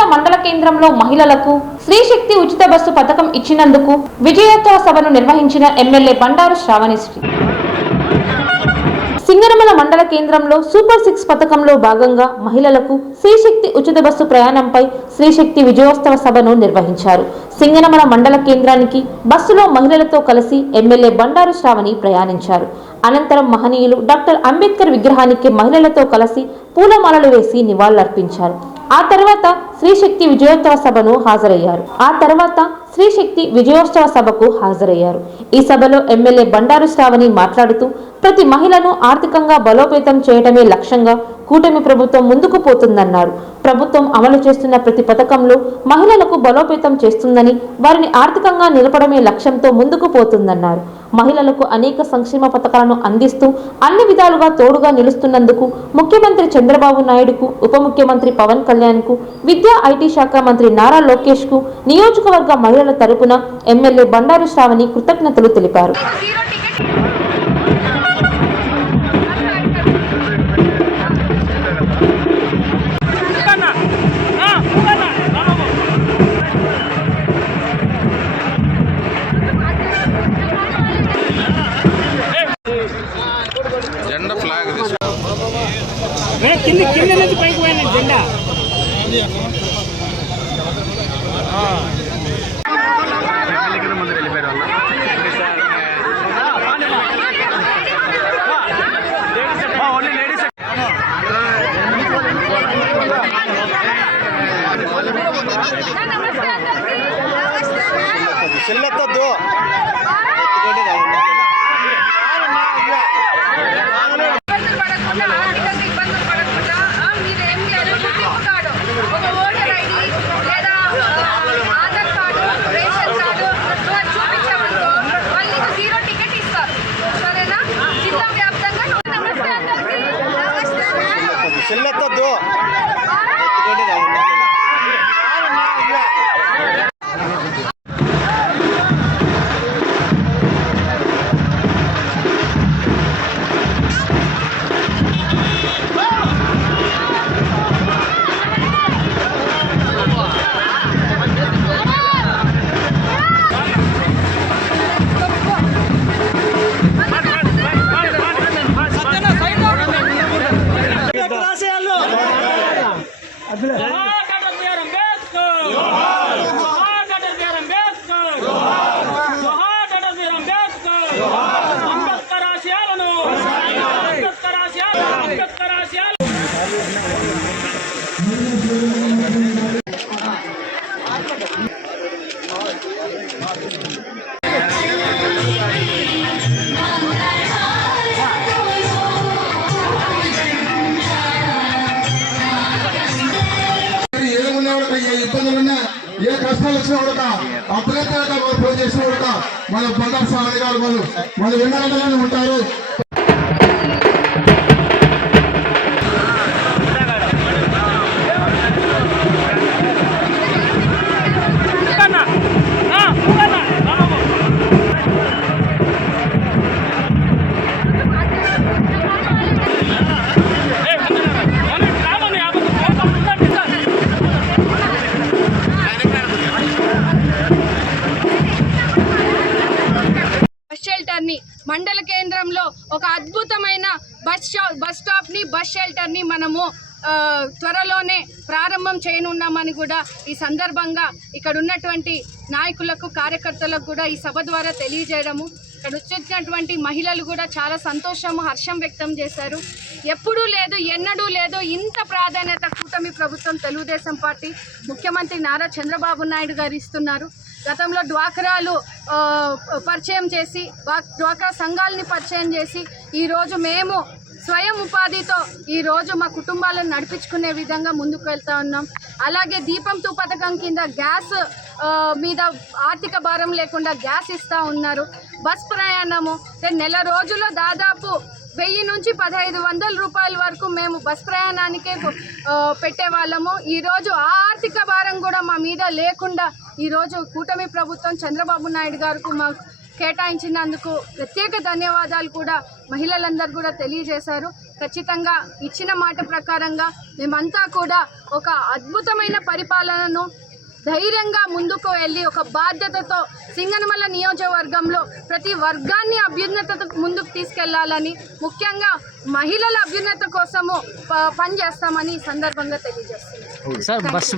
సింగనమల మండల కేంద్రంలో మహిళలకు స్త్రీశక్తి ఉచిత బస్సు పథకం ఇచ్చినందుకు విజయోత్సవ సభను నిర్వహించిన ఎమ్మెల్యే బండారు శ్రావణిశ్రీ. సింగరమల మండల కేంద్రంలో సూపర్ సిక్స్ పథకంలో భాగంగా మహిళలకు శ్రీశక్తి ఉచిత బస్సు ప్రయాణంపై శ్రీశక్తి విజయోత్సవ సభను నిర్వహించారు. సింగనమల మండల కేంద్రానికి బస్సులో మహిళలతో కలిసి ఎమ్మెల్యే బండారు శ్రావణి ప్రయాణించారు. అనంతరం మహనీయులు డాక్టర్ అంబేద్కర్ విగ్రహానికి మహిళలతో కలిసి పూలమాలలు వేసి నివాళులర్పించారు. ఆ తర్వాత శ్రీశక్తి విజయోత్సవ సభను హాజరయ్యారు. ఆ తర్వాత శ్రీశక్తి విజయోత్సవ సభకు హాజరయ్యారు. ఈ సభలో ఎమ్మెల్యే బండారు శ్రావణి మాట్లాడుతూ ప్రతి మహిళను ఆర్థికంగా బలోపేతం చేయడమే లక్ష్యంగా కూటమి ప్రభుత్వం ముందుకు పోతుందన్నారు. ప్రభుత్వం అమలు చేస్తున్న ప్రతి పథకంలో మహిళలకు బలోపేతం చేస్తుందని వారిని ఆర్థికంగా నిలపడమే లక్ష్యంతో ముందుకు పోతుందన్నారు. మహిళలకు అనేక సంక్షేమ పథకాలను అందిస్తూ అన్ని విధాలుగా తోడుగా నిలుస్తున్నందుకు ముఖ్యమంత్రి చంద్రబాబు నాయుడుకు ఉప ముఖ్యమంత్రి పవన్ కళ్యాణ్కు విద్యా ఐటీ శాఖ మంత్రి నారా లోకేష్కు నియోజకవర్గ మహిళల తరపున ఎమ్మెల్యే బండారు శ్రావణి కృతజ్ఞతలు తెలిపారు. కింద కింద నుంచి పైకి పోయిన జెండా. చెల్లెత్తద్దు ఏ కష్టాలు వచ్చినా కూడా అప్రయత్నంగా మనం కూడా మన బండారు స్వామి గారు వాళ్ళు మన వెన్నగంటలోనే ఉంటారు. మండల కేంద్రంలో ఒక అద్భుతమైన బస్ బస్ స్టాప్ని బస్ షెల్టర్ని మనము త్వరలోనే ప్రారంభం చేయనున్నామని కూడా ఈ సందర్భంగా ఇక్కడ ఉన్నటువంటి నాయకులకు కార్యకర్తలకు కూడా ఈ సభ ద్వారా తెలియజేయడము. ఇక్కడ వచ్చినటువంటి మహిళలు కూడా చాలా సంతోషము హర్షం వ్యక్తం చేశారు. ఎప్పుడూ లేదు ఎన్నడూ లేదు ఇంత ప్రాధాన్యత కూటమి ప్రభుత్వం తెలుగుదేశం పార్టీ ముఖ్యమంత్రి నారా చంద్రబాబు నాయుడు గారు ఇస్తున్నారు. గతంలో డ్వాక్రాలు పరిచయం చేసి డ్వాక్రా సంఘాలని పరిచయం చేసి ఈరోజు మేము స్వయం ఉపాధితో ఈరోజు మా కుటుంబాలను నడిపించుకునే విధంగా ముందుకు వెళ్తా ఉన్నాం. అలాగే దీపం పథకం కింద గ్యాస్ మీద ఆర్థిక భారం లేకుండా గ్యాస్ ఇస్తూ ఉన్నారు. బస్ ప్రయాణము నెల రోజుల్లో దాదాపు వెయ్యి నుంచి పదహైదు వందల రూపాయల వరకు మేము బస్ ప్రయాణానికే పెట్టేవాళ్ళము. ఈరోజు ఆ ఆర్థిక భారం కూడా మా మీద లేకుండా ఈరోజు కూటమి ప్రభుత్వం చంద్రబాబు నాయుడు గారికి మాకు కేటాయించినందుకు ప్రత్యేక ధన్యవాదాలు కూడా మహిళలందరూ కూడా తెలియజేశారు. ఖచ్చితంగా ఇచ్చిన మాట ప్రకారంగా మేమంతా కూడా ఒక అద్భుతమైన పరిపాలనను ధైర్యంగా ముందుకు వెళ్ళి ఒక బాధ్యతతో సింగనమల నియోజకవర్గంలో ప్రతి వర్గాన్ని అభ్యున్నత ముందుకు తీసుకెళ్ళాలని ముఖ్యంగా మహిళల అభ్యున్నత కోసము పనిచేస్తామని ఈ సందర్భంగా బస్